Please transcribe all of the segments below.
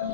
Hello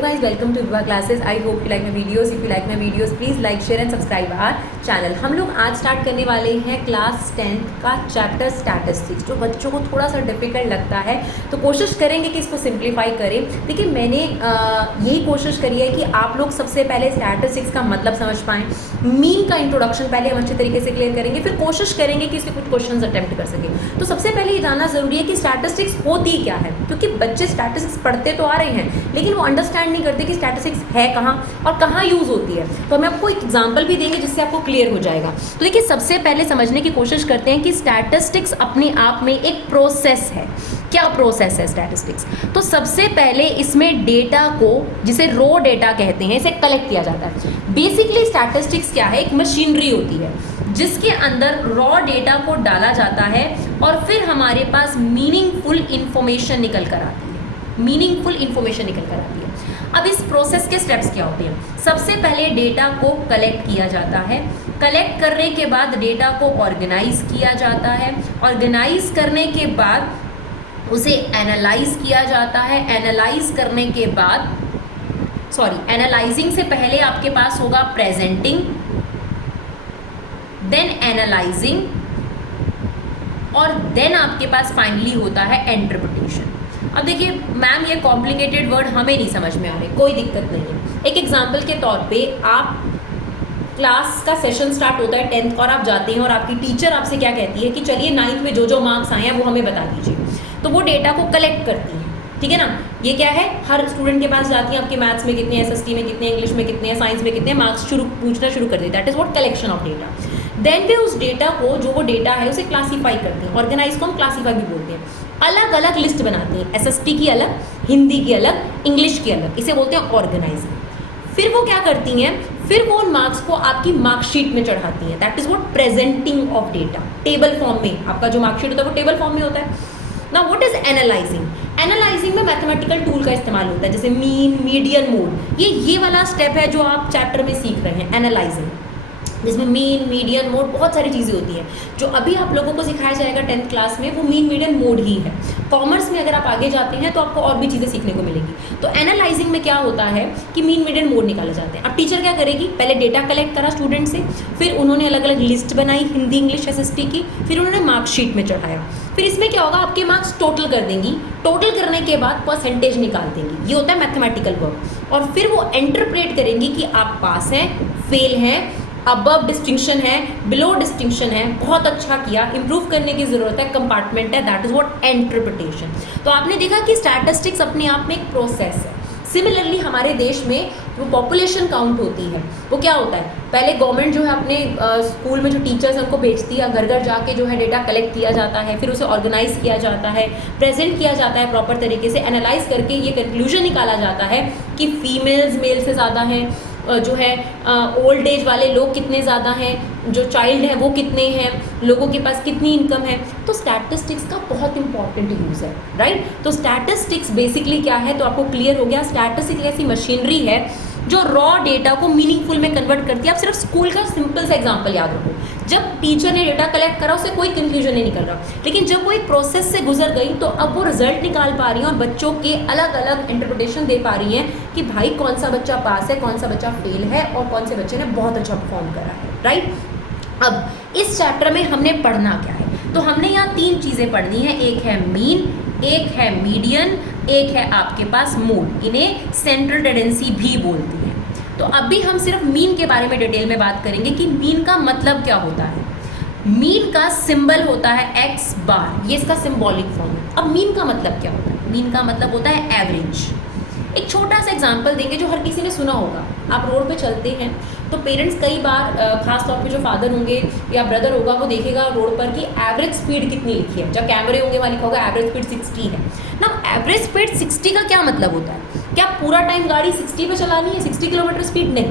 guys, welcome to Viva Classes. I hope you like my videos. If you like my videos, please like, share and subscribe our channel. हम लोग आज start करने वाले हैं class 10 का chapter statistics, जो बच्चों को थोड़ा सा डिफिकल्ट लगता है, तो कोशिश करेंगे कि इसको सिंप्लीफाई करें. देखिए, मैंने यही कोशिश करी है कि आप लोग सबसे पहले स्टैटिस्टिक्स का मतलब समझ पाएँ. मीन का इंट्रोडक्शन पहले हम अच्छे तरीके से क्लियर करेंगे, फिर कोशिश करेंगे कि इसके कुछ क्वेश्चन अटैम्प्ट कर सकें. तो सबसे पहले ये जानना ज़रूरी है कि स्टैटिस्टिक्स होती क्या है, क्योंकि बच्चे स्टैटिस्टिक्स पढ़ते तो आ रहे हैं, लेकिन वो अंडरस्टैंड नहीं करते कि स्टैटिस्टिक्स है कहाँ और कहाँ यूज़ होती है. तो हम आपको एक एग्जांपल भी देंगे जिससे आपको क्लियर हो जाएगा. तो देखिए, सबसे पहले समझने की कोशिश करते हैं कि स्टैटिस्टिक्स अपने आप में एक प्रोसेस है. क्या प्रोसेस है स्टैटिस्टिक्स? तो सबसे पहले इसमें डेटा को, जिसे रॉ डेटा कहते हैं, इसे कलेक्ट किया जाता है. बेसिकली स्टैटिस्टिक्स क्या है? एक मशीनरी होती है जिसके अंदर रॉ डेटा को डाला जाता है और फिर हमारे पास मीनिंगफुल इंफॉर्मेशन निकल कर आती है. मीनिंगफुल इंफॉर्मेशन निकल कर आती है. अब इस प्रोसेस के स्टेप्स क्या होते हैं? सबसे पहले डेटा को कलेक्ट किया जाता है. कलेक्ट करने के बाद डेटा को ऑर्गेनाइज किया जाता है. ऑर्गेनाइज करने के बाद उसे एनालाइज किया जाता है. एनालाइज करने के बाद एनालाइजिंग से पहले आपके पास होगा प्रेजेंटिंग, देन एनालाइजिंग, और देन आपके पास फाइनली होता है इंटरप्रिटेशन. अब देखिए मैम, ये कॉम्प्लिकेटेड वर्ड हमें नहीं समझ में आ रहे, कोई दिक्कत नहीं है. एक एग्जांपल के तौर पे, आप क्लास का सेशन स्टार्ट होता है 10th का और आप जाते हैं और आपकी टीचर आपसे क्या कहती है कि चलिए 9th में जो जो मार्क्स आए हैं वो हमें बता दीजिए. तो वो डेटा को कलेक्ट करती है, ठीक है ना. ये क्या है? हर स्टूडेंट के पास जाती है, आपके मैथ्स में कितने, एसएसटी में कितने, इंग्लिश में कितने, साइंस में कितने मार्क्स पूछना शुरू कर देती है. That is what collection of data. Then वे उस डेटा को, जो वो डेटा है, उसे क्लासीफाई करते हैं. ऑर्गेनाइज को हम क्लासीफाई भी बोलते हैं. अलग अलग लिस्ट बनाते हैं, एसएसटी की अलग, हिंदी की अलग, इंग्लिश की अलग. इसे बोलते हैं ऑर्गेनाइजिंग. फिर वो क्या करती हैं? फिर वो उन मार्क्स को आपकी मार्कशीट में चढ़ाती हैं. That is what presenting of data. Table form में आपका जो मार्कशीट होता है वो टेबल फॉर्म में होता है. Now what is analysing? Analysing में मैथमेटिकल टूल का इस्तेमाल होता है, जैसे मीन, मीडियन, मोड. ये वाला स्टेप है जो आप चैप्टर में सीख रहे हैं, एनालाइजिंग, जिसमें मीन, मीडियन, मोड, बहुत सारी चीज़ें होती हैं. जो अभी आप लोगों को सिखाया जाएगा 10th क्लास में, वो मीन, मीडियन, मोड ही है. कॉमर्स में अगर आप आगे जाते हैं तो आपको और भी चीज़ें सीखने को मिलेगी. तो एनालाइजिंग में क्या होता है कि मीन, मीडियन, मोड निकाले जाते हैं. अब टीचर क्या करेगी? पहले डेटा कलेक्ट करा स्टूडेंट से, फिर उन्होंने अलग अलग लिस्ट बनाई, हिंदी, इंग्लिश, एसएसटी की, फिर उन्होंने मार्कशीट में चढ़ाया. फिर इसमें क्या होगा? आपके मार्क्स टोटल कर देंगी. टोटल करने के बाद परसेंटेज निकाल देंगी. ये होता है मैथमेटिकल वर्क. और फिर वो इंटरप्रेट करेंगी कि आप पास हैं, फेल हैं, अबव डिस्टिंक्शन है, बिलो डिस्टिंक्शन है, बहुत अच्छा किया, इंप्रूव करने की ज़रूरत है, कंपार्टमेंट है. That is what interpretation. तो आपने देखा कि स्टैटिस्टिक्स अपने आप में एक प्रोसेस है. सिमिलरली हमारे देश में जो पॉपुलेशन काउंट होती है वो क्या होता है? पहले गवर्नमेंट जो है अपने स्कूल में जो टीचर्स हैं उनको भेजती है, घर घर जाके जो है डेटा कलेक्ट किया जाता है, फिर उसे ऑर्गेनाइज किया जाता है, प्रेजेंट किया जाता है प्रॉपर तरीके से, एनालाइज करके ये कंक्लूजन निकाला जाता है कि फीमेल्स मेल से ज़्यादा हैं, जो है ओल्ड एज वाले लोग कितने ज़्यादा हैं, जो चाइल्ड हैं वो कितने हैं, लोगों के पास कितनी इनकम है. तो स्टैटिस्टिक्स का बहुत इंपॉर्टेंट यूज़ है, राइट. तो स्टैटिस्टिक्स बेसिकली क्या है, तो आपको क्लियर हो गया. स्टैटिस्टिक्स ऐसी मशीनरी है जो रॉ डेटा को मीनिंगफुल में कन्वर्ट करती है. आप सिर्फ स्कूल का सिंपल सा एग्जांपल याद रखो. जब टीचर ने डेटा कलेक्ट करा उससे कोई कंक्लूजन नहीं निकल रहा, लेकिन जब वो एक प्रोसेस से गुजर गई तो अब वो रिजल्ट निकाल पा रही हैं और बच्चों के अलग अलग इंटरप्रिटेशन दे पा रही हैं कि भाई कौन सा बच्चा पास है, कौन सा बच्चा फेल है और कौन से बच्चे ने बहुत अच्छा परफॉर्म करा है, राइट. अब इस चैप्टर में हमने पढ़ना क्या है? तो हमने यहाँ 3 चीज़ें पढ़नी है. एक है मीन, एक है मीडियन, एक है आपके पास मोड. इन्हें सेंट्रल टेंडेंसी भी बोलती हैं. तो अभी हम सिर्फ मीन के बारे में डिटेल में बात करेंगे कि मीन का मतलब क्या होता है. मीन का सिंबल होता है एक्स बार, ये इसका सिंबॉलिक फॉर्म है. अब मीन का मतलब क्या होता है? मीन का मतलब होता है एवरेज. एक छोटा सा एग्जांपल देंगे जो हर किसी ने सुना होगा. आप रोड पे चलते हैं तो पेरेंट्स कई बार, खास तौर पे जो फादर होंगे या ब्रदर होगा, वो देखेगा रोड पर कि एवरेज स्पीड कितनी लिखी है. जब कैमरे होंगे वहाँ लिखा होगा एवरेज स्पीड 60 है ना. एवरेज स्पीड 60 का क्या मतलब होता है? क्या पूरा टाइम गाड़ी 60 पे चलानी है, 60 किलोमीटर स्पीड? नहीं.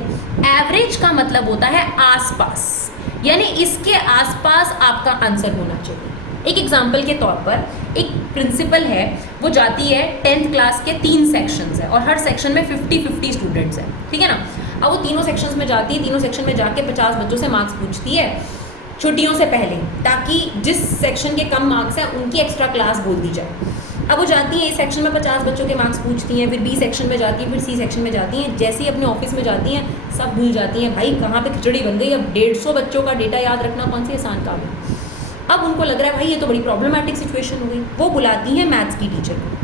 एवरेज का मतलब होता है आसपास, यानी इसके आसपास आपका आंसर होना चाहिए. एक एग्जाम्पल के तौर पर, एक प्रिंसिपल है, वो जाती है 10th क्लास के 3 सेक्शंस है और हर सेक्शन में 50-50 स्टूडेंट्स हैं, ठीक है ना. अब वो तीनों सेक्शंस में जाती है, तीनों सेक्शन में जाके 50 बच्चों से मार्क्स पूछती है छुट्टियों से पहले, ताकि जिस सेक्शन के कम मार्क्स हैं उनकी एक्स्ट्रा क्लास बोल दी जाए। अब वो जाती है, ए सेक्शन में 50 बच्चों के मार्क्स पूछती हैं, फिर बी सेक्शन में जाती हैं, फिर सी सेक्शन में जाती हैं। जैसे ही अपने ऑफिस में जाती हैं सब भूल जाती हैं, भाई कहाँ पे खिचड़ी बन गई। अब 150 बच्चों का डेटा याद रखना कौन सी आसान काम है। अब उनको लग रहा है भाई ये तो बड़ी प्रॉब्लमेटिक सिचुएशन हो गई। वो बुलाती हैं मैथ्स की टीचर को,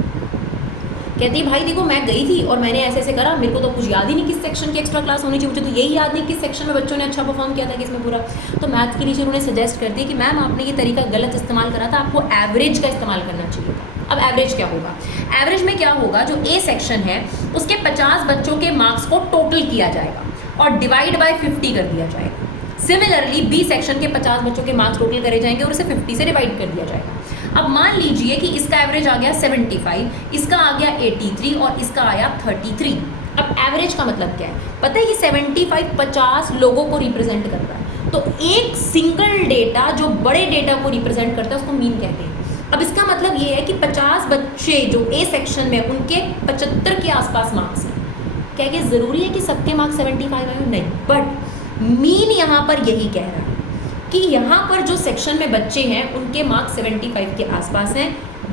कहती है भाई देखो मैं गई थी और मैंने ऐसे ऐसे करा, मेरे को तो कुछ याद ही नहीं किस सेक्शन की एक्स्ट्रा क्लास होनी चाहिए, मुझे तो यही याद नहीं किस सेक्शन में बच्चों ने अच्छा परफॉर्म किया था किसमें पूरा। तो मैथ की टीचर उन्हें सजेस्ट करती है कि मैम आपने ये तरीका गलत इस्तेमाल करा था, आपको एवरेज का इस्तेमाल करना चाहिए था। अब एवरेज क्या होगा, एवरेज में क्या होगा, जो ए सेक्शन है उसके 50 बच्चों के मार्क्स को टोटल किया जाएगा और डिवाइड बाय 50 कर दिया जाएगा। सिमिलरली बी सेक्शन के 50 बच्चों के मार्क्स टोटल करे जाएंगे और उसे 50 से डिवाइड कर दिया जाएगा। अब मान लीजिए कि इसका एवरेज आ गया 75, इसका आ गया 83 और इसका आया 33। अब एवरेज का मतलब क्या है, पता है कि 75 50 लोगों को रिप्रेजेंट करता है, तो एक सिंगल डेटा जो बड़े डेटा को रिप्रेजेंट करता है उसको मीन कहते हैं। अब इसका मतलब ये है कि 50 बच्चे जो ए सेक्शन में उनके 75 के आसपास मार्क्स हैं। क्या ये ज़रूरी है कि सबके मार्क्स 75 आए? नहीं, बट मीन यहाँ पर यही कह रहा है कि यहाँ पर जो सेक्शन में बच्चे हैं उनके मार्क्स 75 के आसपास हैं,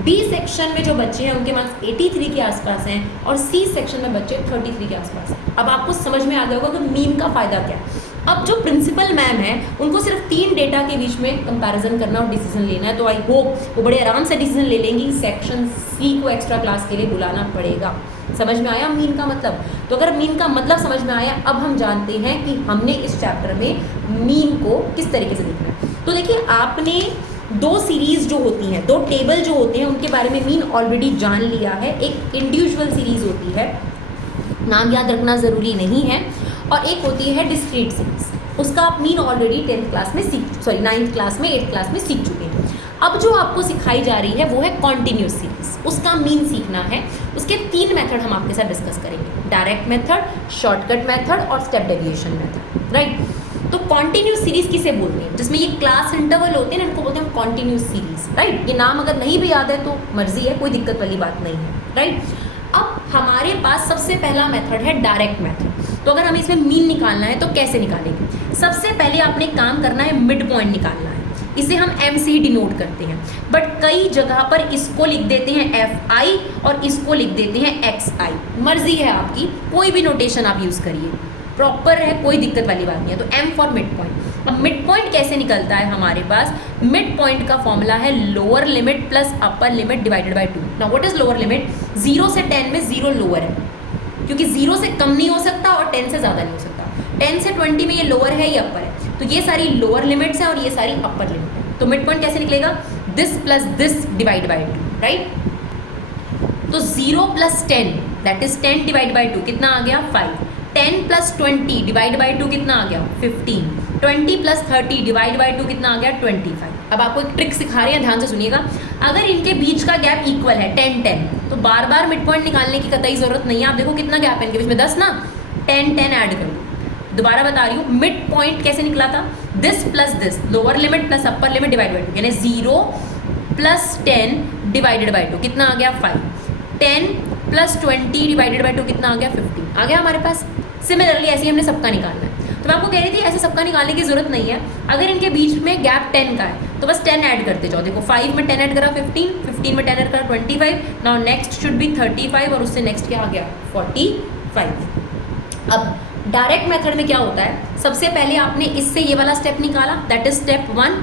बी सेक्शन में जो बच्चे हैं उनके मार्क्स 83 के आसपास हैं और सी सेक्शन में बच्चे 33 के आसपास हैं। अब आपको समझ में आ गया होगा कि मीन का फ़ायदा क्या है। अब जो प्रिंसिपल मैम है उनको सिर्फ 3 डेटा के बीच में कंपैरिजन करना और डिसीजन लेना है, तो आई होप वो बड़े आराम से डिसीजन ले लेंगी। सेक्शन सी को एक्स्ट्रा क्लास के लिए बुलाना पड़ेगा। समझ में आया मीन का मतलब? तो अगर मीन का मतलब समझ में आया, अब हम जानते हैं कि हमने इस चैप्टर में मीन को किस तरीके से देखना है। तो देखिए, आपने 2 सीरीज जो होती हैं, 2 टेबल जो होते हैं उनके बारे में मीन ऑलरेडी जान लिया है। एक इंडिविजुअल सीरीज होती है, नाम याद रखना ज़रूरी नहीं है, और एक होती है डिस्क्रीट सीरीज। उसका आप मीन ऑलरेडी 9th क्लास में एट्थ क्लास में सीख चुके हैं। अब जो आपको सिखाई जा रही है वो है कॉन्टिन्यूस सीरीज। उसका मीन सीखना है। उसके 3 मेथड हम आपके साथ डिस्कस करेंगे, डायरेक्ट मेथड, शॉर्टकट मेथड और स्टेप डेविएशन मेथड, राइट। तो कॉन्टिन्यूस सीरीज किसे बोलते हैं, जिसमें ये क्लास इंटरवल होते हैं ना, इनको बोलते हैं कॉन्टिन्यूस सीरीज, राइट। ये नाम अगर नहीं भी याद है तो मर्जी है, कोई दिक्कत वाली बात नहीं है, राइट। अब हमारे पास सबसे पहला मेथड है डायरेक्ट मेथड। तो अगर हमें इसमें मीन निकालना है तो कैसे निकालेंगे? सबसे पहले आपने काम करना है मिड पॉइंट निकालना है। इसे हम एम से ही डिनोट करते हैं, बट कई जगह पर इसको लिख देते हैं एफ आई और इसको लिख देते हैं एक्स आई। मर्जी है आपकी, कोई भी नोटेशन आप यूज़ करिए, प्रॉपर है, कोई दिक्कत वाली बात नहीं है। तो एम फॉर मिड पॉइंट। अब मिड पॉइंट कैसे निकलता है हमारे पास? मिड पॉइंट का फॉर्मूला है lower limit plus upper limit divided by 2। Now what is lower limit? 0 से 10 में 0 लोअर है, क्योंकि 0 से कम नहीं हो सकता और 10 से ज़्यादा नहीं हो सकता। 10 से 20 में ये लोअर है, ये अपर है, तो ये सारी लोअर लिमिट्स हैं और ये सारी अपर लिमिट है। तो मिड पॉइंट कैसे निकलेगा? This plus this divide by 2, right. तो 0 plus 10 that is 10 divide by 2 कितना आ गया? 5। 10 प्लस 20 डिवाइड बाय 2 कितना आ गया? 15। 20 प्लस 30 डिवाइड बाय 2 कितना आ गया? 25। अब आपको एक ट्रिक सिखा रहे हैं, ध्यान से सुनिएगा। अगर इनके बीच का गैप इक्वल है 10-10, तो बार बार मिड पॉइंट निकालने की कतई जरूरत नहीं है। आप देखो कितना गैप है इनके बीच में, 10 ना, 10-10 ऐड कर दो। दोबारा बता रही हूँ, मिड पॉइंट कैसे निकला था? This plus this, lower limit plus upper limit divide by 2, यानी 0 प्लस 10 डिवाइडेड बाय 2 कितना आ गया? 5। 10 प्लस 20 डिवाइडेड बाय 2 कितना आ गया? 15 आ गया हमारे पास। सिमिलरली ऐसे ही हमने सबका निकालना है। तो मैं आपको कह रही थी ऐसे सबका निकालने की जरूरत नहीं है। अगर इनके बीच में गैप 10 का है तो बस 10 ऐड करते जाओ। देखो 5 में 10 ऐड करा 15, 15 में 10 ऐड करा 25, नाउ नेक्स्ट शुड बी 35 और उससे नेक्स्ट क्या आ गया? 45। अब डायरेक्ट मेथड में क्या होता है? सबसे पहले आपने इससे ये वाला स्टेप निकाला, दैट इज स्टेप 1,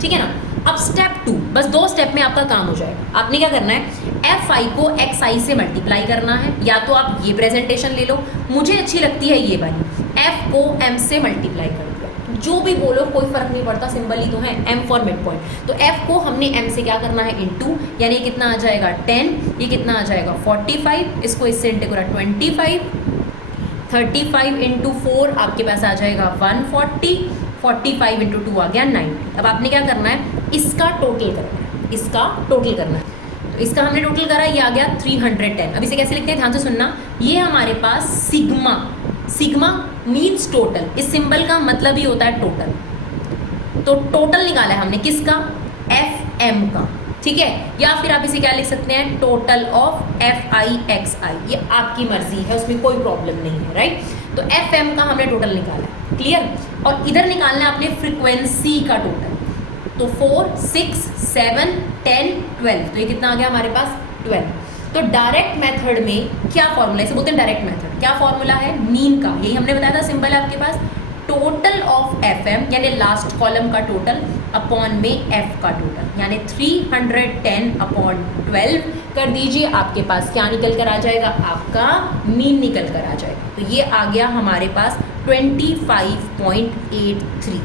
ठीक है ना। अब स्टेप 2, बस 2 स्टेप में आपका काम हो जाएगा। आपने क्या करना है? एफ आई को एक्स आई से मल्टीप्लाई करना है, या तो आप ये प्रेजेंटेशन ले लो, मुझे अच्छी लगती है ये वाली, एफ को एम से मल्टीप्लाई कर दिया। जो भी बोलो कोई फर्क नहीं पड़ता, सिंबल ही तो है, एम फॉर मिड पॉइंट। तो एफ को हमने एम से क्या करना है? इनटू, यानी कितना आ जाएगा? 10, ये कितना आ जाएगा? 45, इसको इससे इंटू करा 25, 35 इंटू 4 आपके पास आ जाएगा 140, 45 इंटू 2 आ गया 90। अब आपने क्या करना है? इसका टोटल करना है, इसका टोटल करना है। तो इसका हमने टोटल करा, ये आ गया 310। अब इसे कैसे लिखते हैं? ध्यान से सुनना। ये हमारे पास सिग्मा, सिग्मा मीन्स टोटल। इस सिंबल का मतलब ही होता है टोटल। तो टोटल निकाला है हमने किसका? एफ एम का, ठीक है। या फिर आप इसे क्या लिख सकते हैं? Total of F I X I. ये आपकी मर्जी है, उसमें कोई प्रॉब्लम नहीं है, राइट। तो एफ एम का हमने टोटल निकाला है, क्लियर। और इधर निकालना है आपने फ्रीक्वेंसी का टोटल, तो 4, 6, 7, 10, 12, तो ये कितना आ गया हमारे पास 12। तो डायरेक्ट मेथड में क्या फॉर्मूला है, इसे बोलते हैं डायरेक्ट मेथड। क्या फॉर्मूला है, मीन का, यही हमने बताया था, सिंपल है आपके पास, टोटल ऑफ एफ एम यानी लास्ट कॉलम का टोटल अपॉन में एफ का टोटल, यानी 310 अपॉन 12 कर दीजिए, आपके पास क्या निकल कर आ जाएगा, आपका मीन निकल कर आ जाएगा। तो ये आ गया हमारे पास 25.83,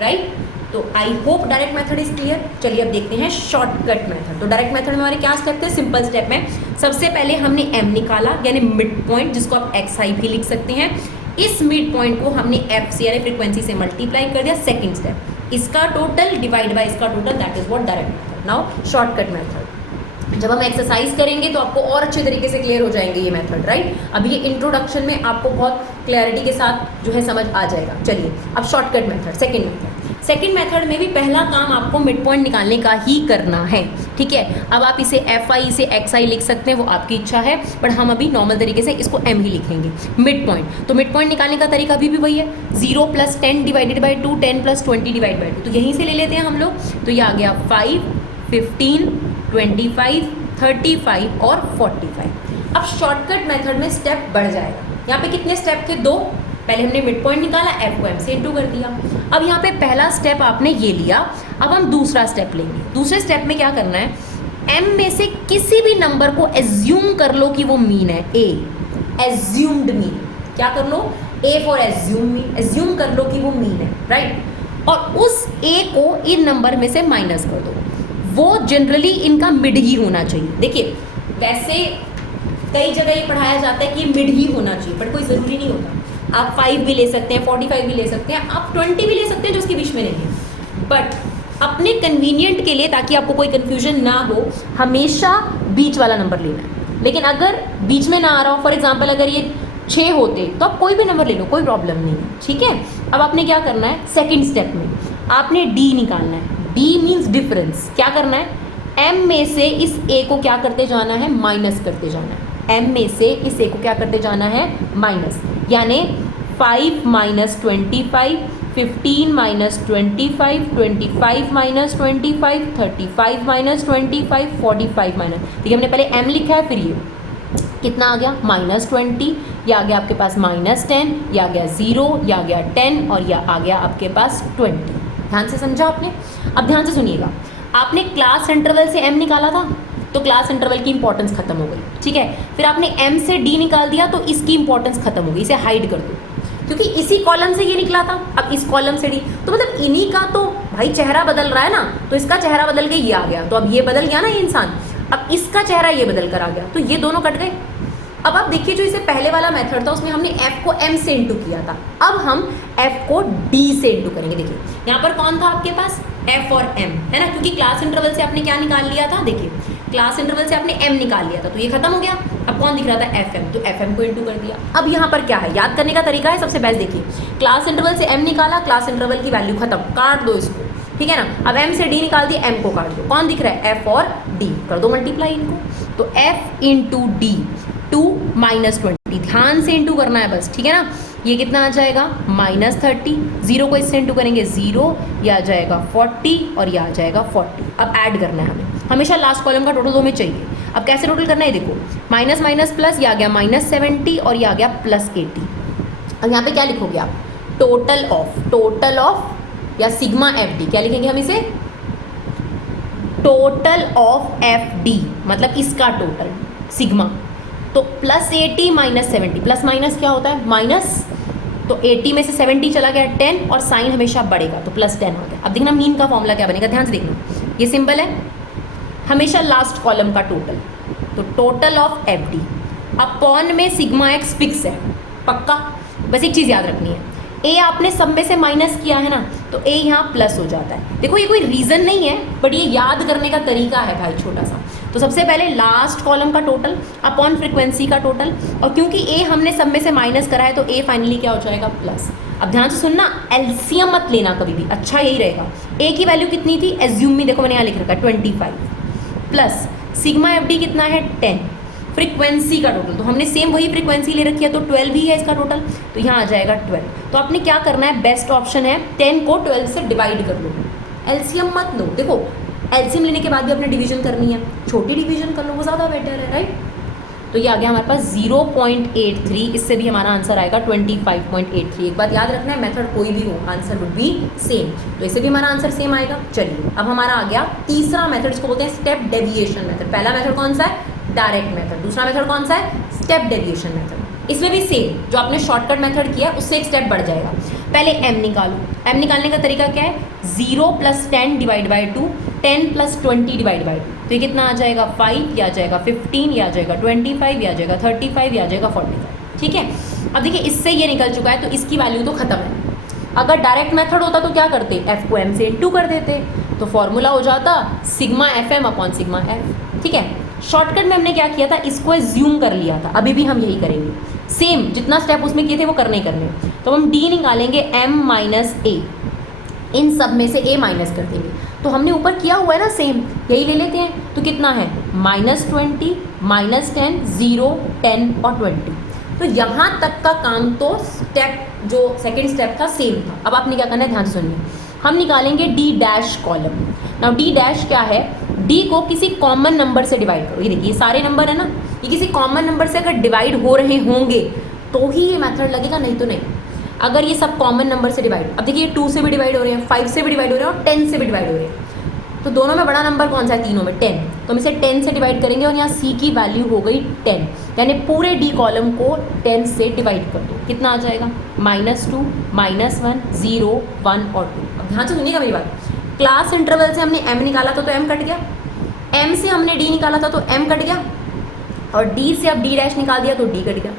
राइट। तो I hope direct method is clear. चलिए अब देखते हैं शॉर्टकट मेथड। तो डायरेक्ट मेथड में हमारे क्या स्टेप थे, सिंपल स्टेप में सबसे पहले हमने एम निकाला यानी मिड पॉइंट, जिसको आप एक्स आई भी लिख सकते हैं। इस मिड पॉइंट को हमने एफ सी यानी फ्रीक्वेंसी से मल्टीप्लाई कर दिया। सेकंड स्टेप, इसका टोटल डिवाइड बाय इसका total, that is what direct method. Now shortcut method, जब हम एक्सरसाइज करेंगे तो आपको और अच्छे तरीके से क्लियर हो जाएंगे ये मेथड, राइट। अभी ये इंट्रोडक्शन में आपको बहुत क्लैरिटी के साथ जो है समझ आ जाएगा। चलिए अब shortcut method, second method. Second method में भी पहला काम आपको मिड पॉइंट निकालने का ही करना है, ठीक है। अब आप इसे एफ आई से एक्स आई लिख सकते हैं, वो आपकी इच्छा है, बट हम अभी नॉर्मल तरीके से इसको एम ही लिखेंगे, मिड पॉइंट। तो मिड पॉइंट निकालने का तरीका अभी भी वही है, 0 + 10 डिवाइडेड बाई 2, 10 + 20 डिवाइड बाई 2, तो यहीं से ले लेते हैं हम लोग। तो ये आ गया 5, 15, 25, 35 और 45। अब शॉर्टकट मेथड में स्टेप बढ़ जाएगा। यहाँ पे कितने स्टेप थे, 2। पहले हमने मिड पॉइंट निकाला, एफ को एम से इंटू कर दिया। अब यहाँ पे पहला स्टेप आपने ये लिया, अब हम दूसरा स्टेप लेंगे। दूसरे स्टेप में क्या करना है, एम में से किसी भी नंबर को एज्यूम कर लो कि वो मीन है, ए, एज्यूम्ड मीन। क्या कर लो, A for assume mean, assume कर लो कि वो मीन है, राइट। और उस ए को इन नंबर में से माइनस कर दो, वो जनरली इनका मिड ही होना चाहिए। देखिए वैसे कई जगह ये पढ़ाया जाता है कि मिड ही होना चाहिए, बट कोई ज़रूरी नहीं होता। आप 5 भी ले सकते हैं, 45 भी ले सकते हैं, आप 20 भी ले सकते हैं जो उसके बीच में नहीं है। बट अपने कन्वीनियंट के लिए, ताकि आपको कोई कन्फ्यूजन ना हो, हमेशा बीच वाला नंबर लेना है। लेकिन अगर बीच में ना आ रहा हो, फॉर एग्जाम्पल अगर ये 6 होते तो आप कोई भी नंबर ले लो, कोई प्रॉब्लम नहीं है, ठीक है। अब आपने क्या करना है, सेकेंड स्टेप में आपने डी निकालना है। D means difference. क्या करना है, एम में से इस ए को क्या करते जाना है, माइनस करते जाना है। एम में से इस ए को क्या करते जाना है, माइनस, यानी 5 - 25, 15 - 25, 25 - 25, 35 - 25, 45 माइनस, ठीक है। हमने पहले एम लिखा है, फिर ये कितना आ गया, -20, यह आ गया आपके पास -10, यह आ गया 0, यह आ गया 10 और यह आ गया आपके पास 20। ध्यान से समझा आपने। अब ध्यान से सुनिएगा, आपने क्लास इंटरवल से एम निकाला था तो क्लास इंटरवल की इंपॉर्टेंस खत्म हो गई, ठीक है। फिर आपने एम से डी निकाल दिया तो इसकी इंपॉर्टेंस खत्म हो गई, इसे हाइड कर दो, क्योंकि इसी कॉलम से ये निकला था। अब इस कॉलम से डी, तो मतलब इन्हीं का तो भाई चेहरा बदल रहा है ना, तो इसका चेहरा बदल के ये आ गया, तो अब ये बदल गया ना ये इंसान, अब इसका चेहरा ये बदल कर आ गया, तो ये दोनों कट गए। अब आप देखिए, जो इसे पहले वाला मेथड था उसमें हमने f को m से इंटू किया था, अब हम f को d से इंटू करेंगे। देखिए यहाँ पर कौन था आपके पास, f और m है ना, क्योंकि क्लास इंटरवल से आपने क्या निकाल लिया था, देखिए क्लास इंटरवल से आपने m निकाल लिया था, तो ये खत्म हो गया। अब कौन दिख रहा था, fm, तो fm को इंटू कर दिया। अब यहाँ पर क्या है, याद करने का तरीका है, सबसे बेस्ट देखिए, क्लास इंटरवल से m निकाला, क्लास इंटरवल की वैल्यू खत्म, काट दो इसको, ठीक है ना। अब m से d निकाल दिया, m को काट दो, कौन दिख रहा है, f और d, कर दो मल्टीप्लाई इनको, तो f इंटू डी, 2 - 20, ध्यान से इंटू करना है बस, ठीक है ना। ये कितना आ जाएगा, -30, 0 को इससे इंटू करेंगे 0, यह आ जाएगा 40 और यह आ जाएगा 40। अब ऐड करना है हमें, हमेशा लास्ट कॉलम का टोटल हमें चाहिए। अब कैसे टोटल करना है, देखो माइनस माइनस प्लस, यह आ गया -70 और यह आ गया +80। अब यहाँ पे क्या लिखोगे आप, टोटल ऑफ या सिग्मा एफ डी, क्या लिखेंगे हम इसे, टोटल ऑफ एफ डी, मतलब इसका टोटल सिग्मा, तो +80 - 70, प्लस माइनस क्या होता है, माइनस, तो 80 में से 70 चला गया 10 और साइन हमेशा बढ़ेगा, तो +10 आ गया। अब देखना मीन का फॉर्मूला क्या बनेगा, ध्यान से देखना, ये सिंपल है, हमेशा लास्ट कॉलम का टोटल, तो total of F D upon में सिग्मा एक्स फिक्स है, पक्का। बस एक चीज़ याद रखनी है, ए आपने सब में से माइनस किया है ना, तो ए यहाँ प्लस हो जाता है। देखो ये कोई रीज़न नहीं है, बट ये याद करने का तरीका है भाई छोटा सा। तो सबसे पहले लास्ट कॉलम का टोटल अपॉन फ्रीक्वेंसी का टोटल, और क्योंकि ए हमने सब में से माइनस करा है तो ए फाइनली क्या हो जाएगा, प्लस। अब ध्यान से सुनना, एलसीएम मत लेना कभी भी, अच्छा यही रहेगा। ए की वैल्यू कितनी थी, एज्यूम में देखो मैंने यहाँ लिख रखा है 25, प्लस सिग्मा एफ डी कितना है 10, फ्रीक्वेंसी का टोटल, तो हमने सेम वही फ्रीक्वेंसी ले रखी है तो 12 ही है इसका टोटल, तो यहाँ आ जाएगा 12। तो आपने क्या करना है, बेस्ट ऑप्शन है 10 को 12 से डिवाइड कर लो, एलसीएम मत लो। देखो एलसीएम लेने के बाद भी अपने डिवीजन करनी है, छोटी डिवीजन कर लो वो ज़्यादा बेटर है, राइट। तो ये आ गया हमारे पास 0.83, इससे भी हमारा आंसर आएगा 25.83। एक बात याद रखना है, मेथड कोई भी हो आंसर वुड बी सेम, तो इससे भी हमारा आंसर सेम आएगा। चलिए अब हमारा आ गया तीसरा मेथड, इसको बोलते हैं स्टेप डेविएशन मेथड। पहला मेथड कौन सा है, डायरेक्ट मेथड। दूसरा मेथड कौन सा है, स्टेप डेविएशन मेथड। इसमें भी सेम, जो आपने शॉर्टकट मेथड किया है उससे एक स्टेप बढ़ जाएगा। पहले एम निकालो, एम निकालने का तरीका क्या है, 0 + 10 डिवाइड बाई 2, 10 + 20 डिवाइड बाई 2, तो ये कितना आ जाएगा 5, या जाएगा 15, या जाएगा 25, या जाएगा 35, या जाएगा 45, ठीक है। अब देखिए इससे ये निकल चुका है तो इसकी वैल्यू तो खत्म है। अगर डायरेक्ट मेथड होता तो क्या करते, एफ को एम से इनटू कर देते, तो फॉर्मूला हो जाता sigma F M upon sigma F, ठीक है। शॉर्टकट में हमने क्या किया था, इसको एज्यूम कर लिया था, अभी भी हम यही करेंगे, सेम जितना स्टेप उसमें किए थे वो करने ही करने। तो हम डी निकालेंगे m माइनस ए, इन सब में से a माइनस कर देंगे, तो हमने ऊपर किया हुआ है ना सेम, यही ले लेते हैं। तो कितना है -20, -10, 0, 10 और 20। तो यहाँ तक का काम तो स्टेप जो सेकंड स्टेप था सेम था। अब आपने क्या करना है, ध्यान से सुनिए, हम निकालेंगे D dash column. Now D dash क्या है, डी को किसी कॉमन नंबर से डिवाइड करो। ये देखिए ये सारे नंबर है ना, ये किसी कॉमन नंबर से अगर डिवाइड हो रहे होंगे तो ही ये मेथड लगेगा, नहीं तो नहीं। अगर ये सब कॉमन नंबर से डिवाइड, अब देखिए 2 से भी डिवाइड हो रहे हैं, 5 से भी डिवाइड हो रहे हैं और 10 से भी डिवाइड हो रहे हैं, तो दोनों में बड़ा नंबर कौन सा है, तीनों में 10, तो हम इसे 10 से डिवाइड करेंगे और यहाँ c की वैल्यू हो गई 10, यानी पूरे d कॉलम को 10 से डिवाइड कर दो, कितना आ जाएगा -2, -1, 0, 1 और 2। अब ध्यान से सुनिएगा मेरी बात, क्लास इंटरवल से हमने m निकाला था तो m कट गया, m से हमने d निकाला था तो m कट गया, और d से अब d डैश निकाल दिया तो d कट गया।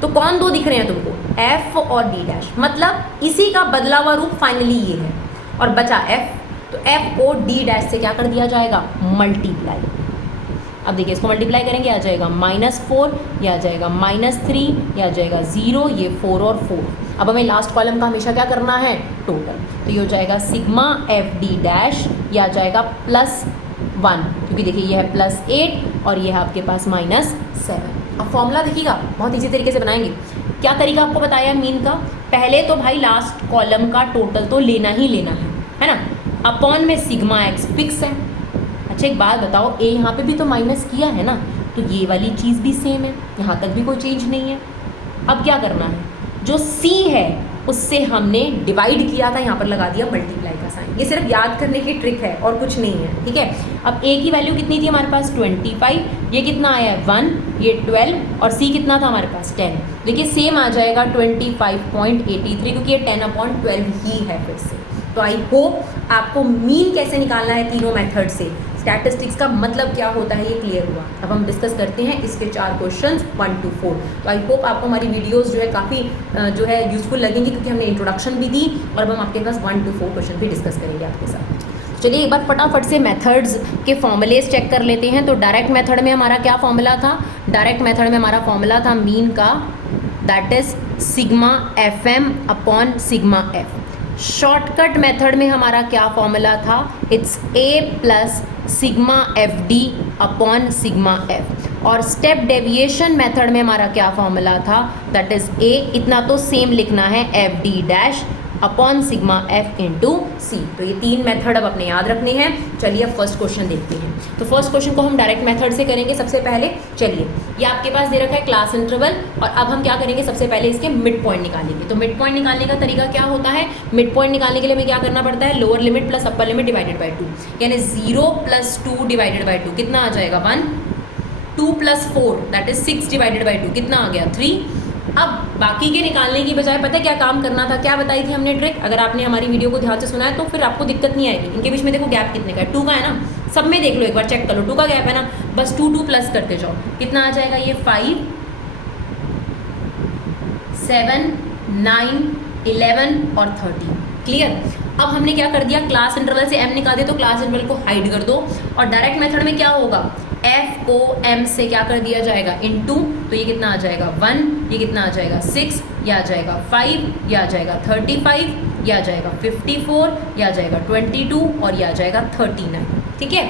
तो कौन दो दिख रहे हैं तुमको, f और d डैश, मतलब इसी का बदला हुआ रूप फाइनली ये है, और बचा f, तो f को d डैश से क्या कर दिया जाएगा, मल्टीप्लाई। अब देखिए इसको मल्टीप्लाई करेंगे, आ जाएगा -4, या जाएगा -3, या जाएगा 0, ये 4 और 4। अब हमें लास्ट कॉलम का हमेशा क्या करना है, टोटल, तो ये हो जाएगा सिग्मा एफ डी डैश, या जाएगा +1, क्योंकि देखिए ये है +8 और ये है आपके पास -7। अब फॉर्मूला देखिएगा, बहुत इजी तरीके से बनाएंगे। क्या तरीका आपको बताया मीन का, पहले तो भाई लास्ट कॉलम का टोटल तो लेना ही लेना है ना, अपॉन में सिग्मा एक्स फिक्स है। अच्छा एक बात बताओ, ए यहाँ पे भी तो माइनस किया है ना, तो ये वाली चीज़ भी सेम है, यहाँ तक भी कोई चेंज नहीं है। अब क्या करना है, जो सी है उससे हमने डिवाइड किया था, यहाँ पर लगा दिया मल्टीप्लाई का साइन। ये सिर्फ याद करने की ट्रिक है और कुछ नहीं है, ठीक है। अब ए की वैल्यू कितनी थी हमारे पास 25, ये कितना आया है 1, ये 12, और सी कितना था हमारे पास 10। देखिए सेम आ जाएगा 25.83, क्योंकि ये 10/12 ही है फिर से। तो आई होप आपको मीन कैसे निकालना है तीनों मेथड से, स्टैटिस्टिक्स का मतलब क्या होता है ये क्लियर हुआ। अब हम डिस्कस करते हैं इसके 4 क्वेश्चंस 1 to 4। तो आई होप आपको हमारी वीडियोस जो है काफ़ी जो है यूजफुल लगेंगी, क्योंकि हमने इंट्रोडक्शन भी दी और अब हम आपके पास 1 to 4 क्वेश्चन भी डिस्कस करेंगे आपके साथ। चलिए एक बार फटाफट से मेथड्स के फॉर्मूलेस चेक कर लेते हैं। तो डायरेक्ट मेथड में हमारा क्या फॉर्मूला था, डायरेक्ट मेथड में हमारा फॉर्मूला था मीन का, that is sigma F M upon sigma F. Shortcut method में हमारा क्या फॉर्मूला था, it's a plus sigma F D upon sigma F. और स्टेप डेविएशन मेथड में हमारा क्या फॉर्मूला था, दैट इज a, इतना तो सेम लिखना है, F D dash upon sigma F into C. तो ये 3 मेथड अब अपने याद रखने हैं। चलिए अब फर्स्ट क्वेश्चन देखते हैं। तो फर्स्ट क्वेश्चन को हम डायरेक्ट मेथड से करेंगे सबसे पहले। चलिए ये आपके पास दे रखा है क्लास इंटरवल, और अब हम क्या करेंगे, सबसे पहले इसके मिड पॉइंट निकालेंगे। तो मिड पॉइंट निकालने का तरीका क्या होता है, मिड पॉइंट निकालने के लिए हमें क्या करना पड़ता है, lower limit plus upper limit divided by 2, यानी 0 + 2 डिवाइडेड बाई 2 कितना आ जाएगा 1, 2 + 4 दैट इज 6 डिवाइडेड बाई 2 कितना आ गया 3। अब बाकी के निकालने की बजाय पता है क्या काम करना था, क्या बताई थी हमने ट्रिक, अगर आपने हमारी वीडियो को ध्यान से सुना है तो फिर आपको दिक्कत नहीं आएगी। इनके बीच में देखो गैप कितने का है, 2 का है ना, सब में देख लो एक बार चेक कर लो, 2 का गैप है ना, बस 2 2 प्लस करते जाओ, कितना आ जाएगा ये 5 7 9 11 और 13। क्लियर। अब हमने क्या कर दिया, क्लास इंटरवल से m निकाल दिया, तो क्लास इंटरवल को हाइड कर दो। और डायरेक्ट मेथड में क्या होगा, f को m से क्या कर दिया जाएगा इनटू, तो ये कितना आ जाएगा 1, ये कितना आ जाएगा 6, या आ जाएगा 5, या आ जाएगा 35, या आ जाएगा 54, या आ जाएगा 22 और या आ जाएगा 39। ठीक है।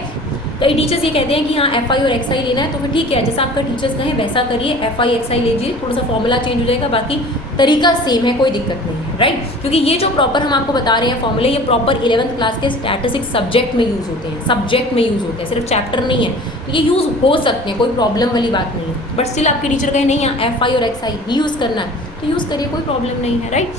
कई टीचर्स ये कहते हैं कि हाँ एफ आई और एक्स आई लेना है, तो फिर ठीक है, जैसा आपका टीचर्स कहें वैसा करिए, एफ आई एक्स आई लीजिए, थोड़ा सा फॉर्मूला चेंज हो जाएगा, बाकी तरीका सेम है, कोई दिक्कत नहीं है, राइट। क्योंकि ये जो प्रॉपर हम आपको बता रहे हैं फॉर्मूले, ये प्रॉपर 11th क्लास के स्टैटिस्टिक्स सब्जेक्ट में यूज़ होते हैं, सब्जेक्ट में यूज़ होते हैं, सिर्फ चैप्टर नहीं है, तो ये यूज़ हो सकते हैं, कोई प्रॉब्लम वाली बात नहीं है। बट स्टिल आपके टीचर कहें नहीं यहाँ एफ आई और एक्स आई ही यूज़ करना है, तो यूज़ करिए, कोई प्रॉब्लम नहीं है, राइट।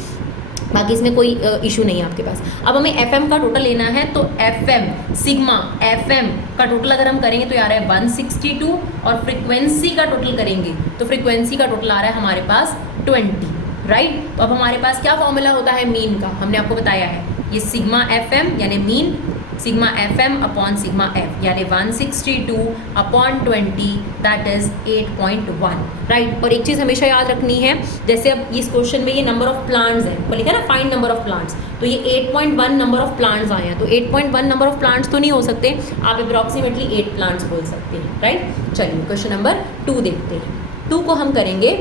बाकी इसमें कोई इशू नहीं है आपके पास। अब हमें एफ एम का टोटल लेना है, तो F M sigma F M का टोटल अगर हम करेंगे तो आ रहा है 162, और फ्रीक्वेंसी का टोटल करेंगे तो फ्रीक्वेंसी का टोटल आ रहा है हमारे पास 20, राइट। तो अब हमारे पास क्या फॉर्मूला होता है मीन का, हमने आपको बताया है, ये सिग्मा एफ एम यानी mean sigma F M upon sigma F यानी 162 अपॉन 20 दैट इज 8.1, राइट। और एक चीज़ हमेशा याद रखनी है, जैसे अब इस क्वेश्चन में ये नंबर ऑफ प्लांट्स है, वो लिखा ना फाइंड नंबर ऑफ प्लांट्स, तो ये 8.1 नंबर ऑफ प्लांट्स आए हैं, तो 8.1 नंबर ऑफ प्लांट्स तो नहीं हो सकते, आप अप्रॉक्सीमेटली 8 प्लांट्स बोल सकते हैं, राइट। चलिए क्वेश्चन नंबर 2 देखते हैं। 2 को हम करेंगे,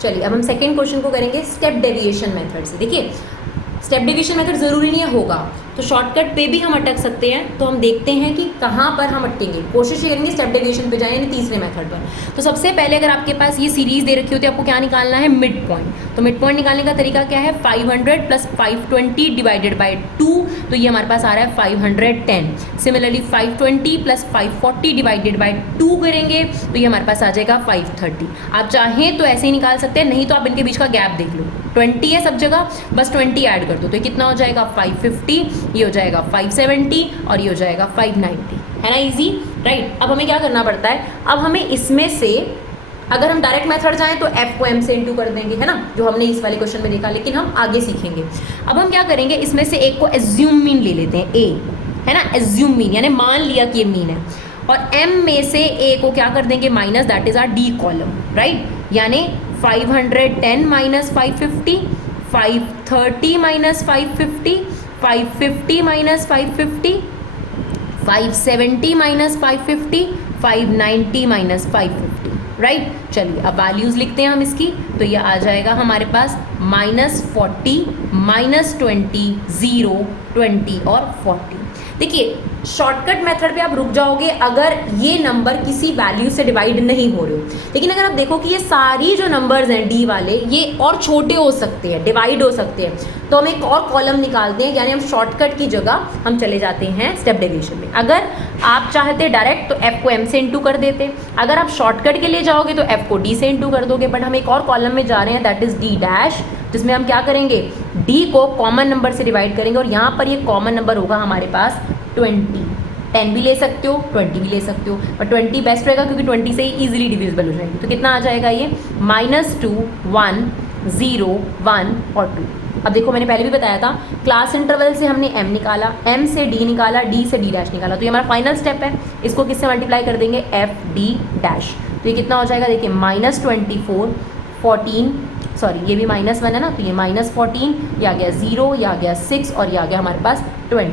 चलिए अब हम सेकेंड क्वेश्चन को करेंगे स्टेप डेविएशन मेथड से। देखिए स्टेप डेविएशन मेथड ज़रूरी नहीं है होगा, तो शॉर्टकट पे भी हम अटक सकते हैं, तो हम देखते हैं कि कहाँ पर हम अटकेंगे, कोशिश ये करेंगे स्टेप डेविएशन पे जाएं यानी तीसरे मेथड पर। तो सबसे पहले अगर आपके पास ये सीरीज़ दे रखी होती है, आपको क्या निकालना है, मिड पॉइंट। तो मिड पॉइंट निकालने का तरीका क्या है, 500 प्लस 520 डिवाइडेड बाई 2, तो ये हमारे पास आ रहा है 510। सिमिलरली 520 प्लस 540 डिवाइडेड बाई 2 करेंगे तो ये हमारे पास आ जाएगा 530। आप चाहें तो ऐसे ही निकाल सकते हैं, नहीं तो आप इनके बीच का गैप देख लो, 20 है सब जगह, बस 20 ऐड कर दो, तो ये कितना हो जाएगा 550, ये हो जाएगा 570 और ये हो जाएगा 590, है ना इजी, राइट। अब हमें क्या करना पड़ता है, अब हमें इसमें से अगर हम डायरेक्ट मेथड जाएं तो f को m से इंटू कर देंगे, है ना, जो हमने इस वाले क्वेश्चन में देखा, लेकिन हम आगे सीखेंगे। अब हम क्या करेंगे, इसमें से एक को एज्यूम मीन ले लेते हैं, a है ना, एज्यूम मीन यानी मान लिया कि ये मीन है, और m में से a को क्या कर देंगे minus, that is R d column, right. यानी 510 minus 550, 530 minus 550, 550 minus 550, 570 minus 550, 590 minus 550, right. चलिए अब वैल्यूज़ लिखते हैं हम इसकी, तो ये आ जाएगा हमारे पास -40, -20, 0, 20 और 40। देखिए शॉर्टकट मेथड पे आप रुक जाओगे अगर ये नंबर किसी वैल्यू से डिवाइड नहीं हो रहे हो, लेकिन अगर आप देखो कि ये सारी जो नंबर्स हैं डी वाले ये और छोटे हो सकते हैं, डिवाइड हो सकते हैं, तो हम एक और कॉलम निकालते हैं, यानी हम शॉर्टकट की जगह हम चले जाते हैं स्टेप डेविएशन में। अगर आप चाहते डायरेक्ट तो f को m से इंटू कर देते, अगर आप शॉर्टकट के लिए जाओगे तो f को d से इंटू कर दोगे, बट हम एक और कॉलम में जा रहे हैं दैट इज d डैश, जिसमें हम क्या करेंगे d को कॉमन नंबर से डिवाइड करेंगे, और यहाँ पर ये कॉमन नंबर होगा हमारे पास 20। 10 भी ले सकते हो, 20 भी ले सकते हो, पर 20 बेस्ट रहेगा क्योंकि 20 से ही ईजिली डिविजिबल हो जाएगी। तो कितना आ जाएगा ये -2, 1, 0, 1 और 2। अब देखो मैंने पहले भी बताया था क्लास इंटरवल से हमने m निकाला, m से d निकाला, d से d डैश निकाला, तो ये हमारा फाइनल स्टेप है। इसको किससे मल्टीप्लाई कर देंगे, f d डैश, तो ये कितना हो जाएगा, देखिए -24, 14, सॉरी ये भी -1 है ना, तो ये -14, ये आ गया 0, ये आ गया 6 और ये आ गया हमारे पास 20,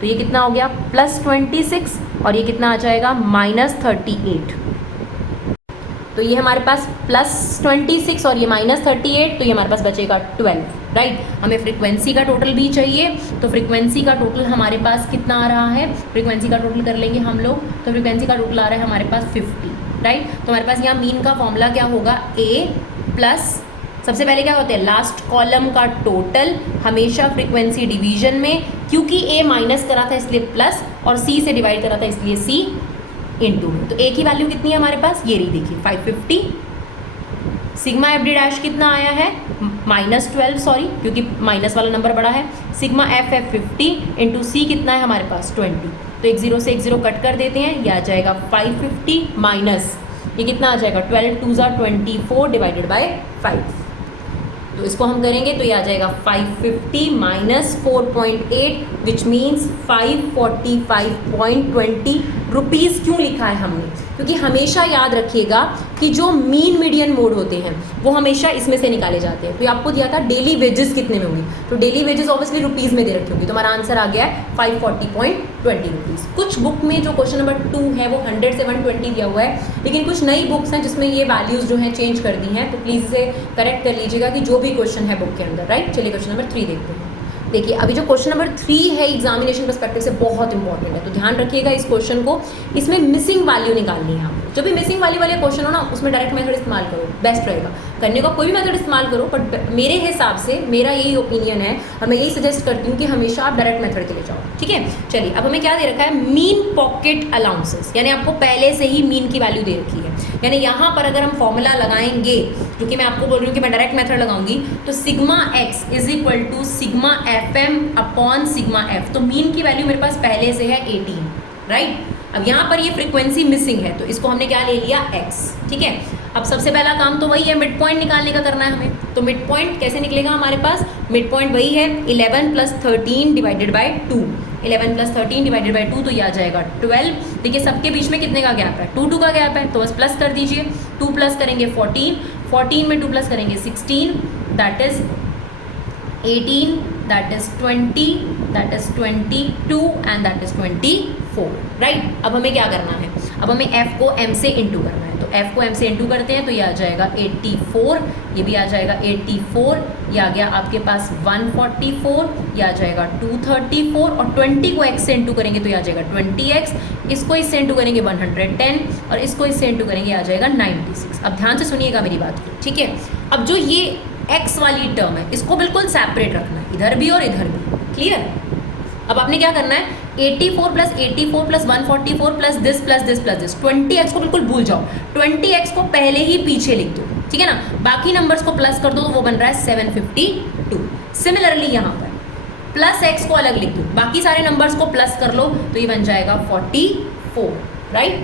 तो ये कितना हो गया +26 और ये कितना आ जाएगा -38। तो ये हमारे पास +26 और ये -38, तो ये हमारे पास बचेगा 12, राइट। हमें फ्रीक्वेंसी का टोटल भी चाहिए, तो फ्रीक्वेंसी का टोटल हमारे पास कितना आ रहा है, फ्रीक्वेंसी का टोटल कर लेंगे हम लोग, तो फ्रीक्वेंसी का टोटल आ रहा है हमारे पास 50, राइट। तो हमारे पास यहाँ मीन का फॉर्मूला क्या होगा, a प्लस, सबसे पहले क्या होता है लास्ट कॉलम का टोटल, हमेशा फ्रीक्वेंसी डिवीजन में, क्योंकि a माइनस करा था इसलिए प्लस और c से डिवाइड करा था इसलिए c इंटू में। तो a की वैल्यू कितनी है हमारे पास, ये रही देखिए 550। सिग्मा एफ डी डैश कितना आया है -12, सॉरी क्योंकि माइनस वाला नंबर बड़ा है, सिग्मा एफ 50 इंटू सी कितना है हमारे पास 20, तो एक 0 से एक 0 कट कर देते हैं, ये आ जाएगा 550 माइनस ये कितना आ जाएगा 12 2 ज़ा 24 डिवाइडेड बाय 5, तो इसको हम करेंगे तो ये आ जाएगा 550 माइनस 4.8 विच मीन्स 545.20 रुपीज़। क्यों लिखा है हमने, क्योंकि हमेशा याद रखिएगा कि जो मीन मीडियन मोड होते हैं वो हमेशा इसमें से निकाले जाते हैं। तो आपको दिया था डेली वेजेस कितने में होंगी, तो डेली वेजेस ऑब्वियसली रुपीज़ में दे रखी होंगी, तो हमारा आंसर आ गया है 540.20 रुपीज़। कुछ बुक में जो क्वेश्चन नंबर 2 है वो 100 से 120 दिया हुआ है, लेकिन कुछ नई बुक्स हैं जिसमें ये वैल्यूज़ जो हैं चेंज कर दी हैं, तो प्लीज़ इसे करेक्ट कर लीजिएगा कि जो भी क्वेश्चन है बुक के अंदर, राइट। चलिए क्वेश्चन नंबर 3 देखते हैं। देखिए अभी जो क्वेश्चन नंबर 3 है एग्जामिनेशन पर्सपेक्टिव से बहुत इंपॉर्टेंट है, तो ध्यान रखिएगा इस क्वेश्चन को। इसमें मिसिंग वैल्यू निकालनी है आपको। जो भी मिसिंग वैल्यू वाले क्वेश्चन हो ना, उसमें डायरेक्ट मेथड इस्तेमाल करो, बेस्ट रहेगा। करने का कोई भी मेथड इस्तेमाल करो, बट मेरे हिसाब से मेरा यही ओपिनियन है और मैं यही सजेस्ट करती हूँ कि हमेशा आप डायरेक्ट मेथड के लिए जाओ, ठीक है। चलिए अब हमें क्या दे रखा है, मीन पॉकेट अलाउंसेस, यानी आपको पहले से ही मीन की वैल्यू दे रखी है। यानी यहाँ पर अगर हम फॉर्मूला लगाएंगे, जो कि मैं आपको बोल रही हूँ कि मैं डायरेक्ट मेथड लगाऊंगी, तो sigma X is equal to sigma F M upon sigma F. तो मीन की वैल्यू मेरे पास पहले से है 18, राइट। अब यहाँ पर ये फ्रीक्वेंसी मिसिंग है, तो इसको हमने क्या ले लिया, x, ठीक है। अब सबसे पहला काम तो वही है, मिड पॉइंट निकालने का करना है हमें। तो मिड पॉइंट कैसे निकलेगा हमारे पास, मिड पॉइंट वही है 11 + 13 डिवाइडेड बाई 2। 11 + 13 डिवाइडेड बाई 2, तो ये आ जाएगा 12। देखिए सबके बीच में कितने का गैप है, 2 का गैप है, तो बस प्लस कर दीजिए। 2 प्लस करेंगे 14, 14 में 2 प्लस करेंगे 16, that is 18, that is 20, that is 22 and that is 24, right. अब हमें क्या करना है, अब हमें f को m से इंटू करना है। तो f को m से इंटू करते हैं, तो ये आ जाएगा 84, ये भी आ जाएगा 84, ये आ गया आपके पास 144, ये आ जाएगा 234, और 20 को x से इंटू करेंगे तो ये आ जाएगा 20x, इसको इससे इंटू करेंगे 110, और इसको इससे इंटू करेंगे आ जाएगा 96। अब ध्यान से सुनिएगा मेरी बात को, ठीक है। अब जो ये x वाली टर्म है, इसको बिल्कुल सेपरेट रखना है, इधर भी और इधर भी, क्लियर। अब आपने क्या करना है, 84 + 84 + 144 प्लस दिस 20x को बिल्कुल भूल जाओ, 20x को पहले ही पीछे लिख दो, ठीक है ना। बाकी नंबर्स को प्लस कर दो, तो वो बन रहा है 752। सिमिलरली यहाँ पर प्लस x को अलग लिख दो, बाकी सारे नंबर्स को प्लस कर लो, तो ये बन जाएगा 44, राइट।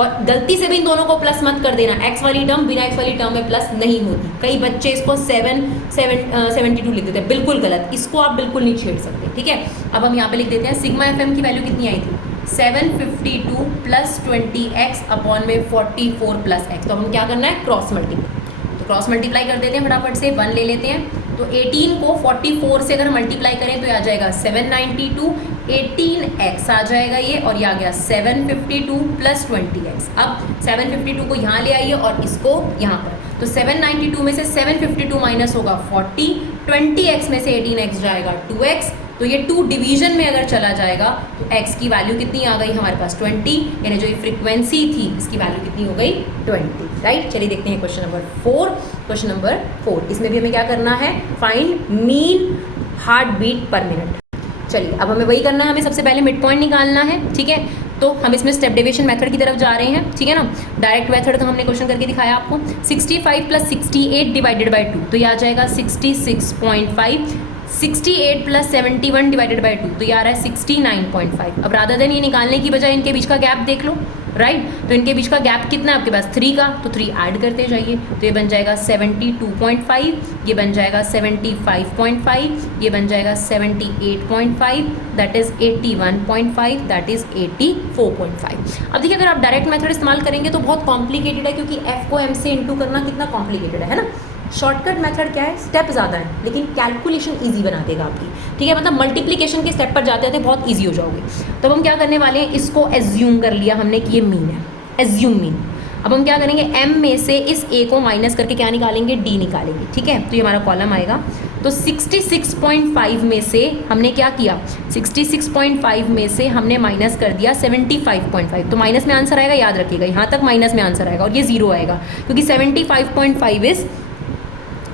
और गलती से भी इन दोनों को प्लस मत कर देना, x वाली टर्म बिना x वाली टर्म में प्लस नहीं होती। कई बच्चे इसको 72 लिख देते हैं, बिल्कुल गलत, इसको आप बिल्कुल नहीं छेड़ सकते, ठीक है। अब हम यहाँ पे लिख देते हैं सिग्मा एफएम की वैल्यू कितनी आई थी, 752 + 20x अपॉन में 44 + x। तो हम क्या करना है, क्रॉस मल्टीप्लाई। तो क्रॉस मल्टीप्लाई कर देते हैं फटाफट से, 1 ले लेते हैं। तो 18 को 44 से अगर मल्टीप्लाई करें तो ये आ जाएगा 792, 18x आ जाएगा ये, और ये आ गया 752 + 20x। अब 752 को यहाँ ले आइए और इसको यहाँ पर, तो 792 में से 752 माइनस होगा 40, 20x में से 18x जाएगा 2x। तो ये 2 डिवीजन में अगर चला जाएगा तो x की वैल्यू कितनी आ गई हमारे पास 20, यानी जो ये फ्रीक्वेंसी थी इसकी वैल्यू कितनी हो गई 20, राइट। चलिए देखते हैं क्वेश्चन नंबर 4। क्वेश्चन नंबर 4, इसमें भी हमें क्या करना है, find mean heart beat per minute. चलिए अब हमें वही करना है, हमें सबसे पहले मिड पॉइंट निकालना है, ठीक है। तो हम इसमें स्टेप डेविएशन मेथड की तरफ जा रहे हैं, ठीक है ना। डायरेक्ट मेथड का हमने क्वेश्चन करके दिखाया आपको। 65 + 68 डिवाइडेड बाई 2, तो ये आ जाएगा 66.5। 68 + 71 डिवाइडेड बाई 2, तो ये आ रहा है 69.5। अब रादर देन ये निकालने की बजाय इनके बीच का गैप देख लो, राइट। तो इनके बीच का गैप कितना है आपके पास, 3 का, तो 3 ऐड करते जाइए, तो ये बन जाएगा 72.5, ये बन जाएगा 75.5, ये बन जाएगा 78.5, दैट इज़ 81.5, दैट इज़ 84.5। अब देखिए अगर आप डायरेक्ट मेथड इस्तेमाल करेंगे तो बहुत कॉम्प्लिकेटेड है, क्योंकि f को m से इंटू करना कितना कॉम्प्लिकेटेड है ना। शॉर्टकट मेथड क्या है, स्टेप ज़्यादा है लेकिन कैलकुलेशन इजी बना देगा आपकी, ठीक है। मतलब मल्टीप्लिकेशन के स्टेप पर जाते थे बहुत इजी हो जाओगे। तो अब हम क्या करने वाले हैं, इसको एज्यूम कर लिया हमने कि ये मीन है, एज्यूम मीन। अब हम क्या करेंगे, m में से इस a को माइनस करके क्या निकालेंगे, d निकालेंगे, ठीक है। तो ये हमारा कॉलम आएगा। तो 66.5 में से हमने क्या किया, 66.5 में से हमने माइनस कर दिया 75.5, तो माइनस में आंसर आएगा, याद रखिएगा यहाँ तक माइनस में आंसर आएगा, और ये 0 आएगा क्योंकि 75.5 इज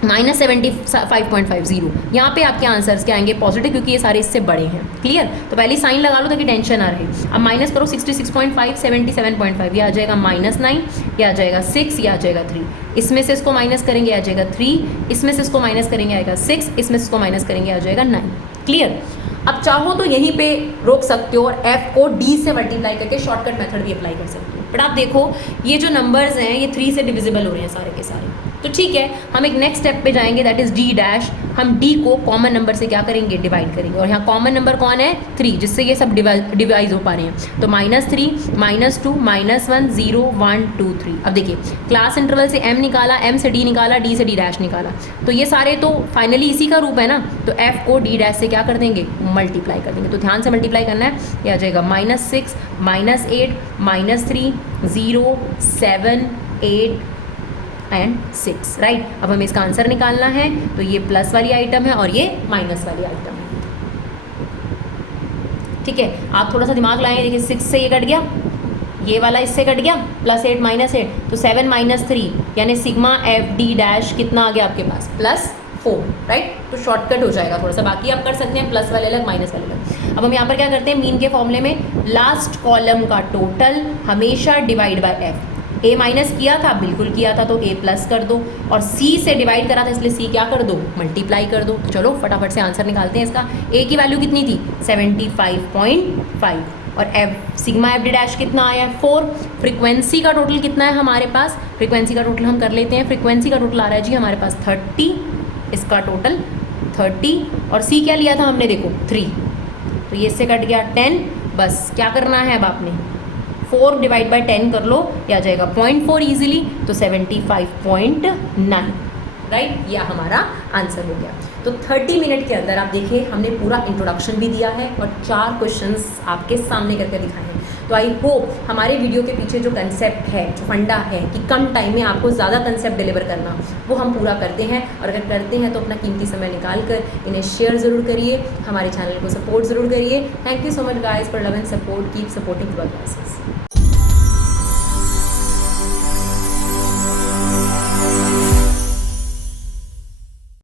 -75.50। यहाँ पे आपके आंसर्स क्या आएंगे, पॉजिटिव, क्योंकि ये सारे इससे बड़े हैं, क्लियर। तो पहले साइन लगा लो ताकि टेंशन ना रहे। अब माइनस करो 66.5 77.5, ये आ जाएगा -9, ये आ जाएगा 6, ये आ जाएगा 3, इसमें से इसको माइनस करेंगे आ जाएगा 3, इसमें से इसको माइनस करेंगे आएगा 6, इसमें से इसको माइनस करेंगे आ जाएगा 9, क्लियर। अब चाहो तो यहीं पे रोक सकते हो और f को d से मल्टीप्लाई करके शॉर्टकट मेथड भी अप्लाई कर सकते हो। बट आप देखो ये जो नंबर्स हैं ये 3 से डिविजिबल हो रहे हैं सारे के सारे, तो ठीक है हम एक नेक्स्ट स्टेप पे जाएंगे, दैट इज d डैश। हम d को कॉमन नंबर से क्या करेंगे, डिवाइड करेंगे, और यहाँ कॉमन नंबर कौन है, 3, जिससे ये सब डिवाइड हो पा रहे हैं। तो -3 -2 -1 0 1 2 3। अब देखिए क्लास इंटरवल से m निकाला, m से d निकाला, d से d डैश निकाला, तो ये सारे तो फाइनली इसी का रूप है ना। तो f को d डैश से क्या कर देंगे, मल्टीप्लाई कर देंगे। तो ध्यान से मल्टीप्लाई करना है, ये आ जाएगा -6 -8 -3 0 7 8 एंड 6, राइट। अब हमें इसका आंसर निकालना है, तो ये प्लस वाली आइटम है और ये माइनस वाली आइटम है, ठीक है, आप थोड़ा सा दिमाग लाएंगे, देखिए 6 से ये कट गया, ये वाला इससे कट गया, +8 -8 तो 7 - 3 यानी सिग्मा एफ डी डैश कितना आ गया आपके पास +4, राइट। तो शॉर्टकट हो जाएगा थोड़ा सा, बाकी आप कर सकते हैं प्लस वाले अलग माइनस वाले अलग। अब हम यहाँ पर क्या करते हैं, मीन के फॉर्मूले में लास्ट कॉलम का टोटल हमेशा divide by F. A minus किया था, बिल्कुल किया था, तो ए प्लस कर दो, और सी से डिवाइड करा था इसलिए सी क्या कर दो, मल्टीप्लाई कर दो। तो चलो फटाफट से आंसर निकालते हैं इसका। ए की वैल्यू कितनी थी 75.5 और F sigma F D dash कितना आया 4। फ्रीक्वेंसी का टोटल कितना है हमारे पास, फ्रीक्वेंसी का टोटल हम कर लेते हैं। फ्रीक्वेंसी का टोटल आ रहा है जी हमारे पास 30, इसका टोटल 30 और सी क्या लिया था हमने देखो 3, तो ये इससे कट गया 10। बस क्या करना है अब आपने 4 डिवाइड बाय 10 कर लो, या जाएगा 0.4 ईजिली, तो 75.9, राइट। यह हमारा आंसर हो गया। तो 30 मिनट के अंदर आप देखिए हमने पूरा इंट्रोडक्शन भी दिया है और 4 क्वेश्चंस आपके सामने करके दिखाए हैं। तो आई होप हमारे वीडियो के पीछे जो कंसेप्ट है, जो फंडा है कि कम टाइम में आपको ज़्यादा कंसेप्ट डिलीवर करना, वो हम पूरा करते हैं। और अगर करते हैं तो अपना कीमती समय निकाल कर इन्हें शेयर ज़रूर करिए, हमारे चैनल को सपोर्ट ज़रूर करिए। Thank you so much guys for love and support, keep supporting your classes.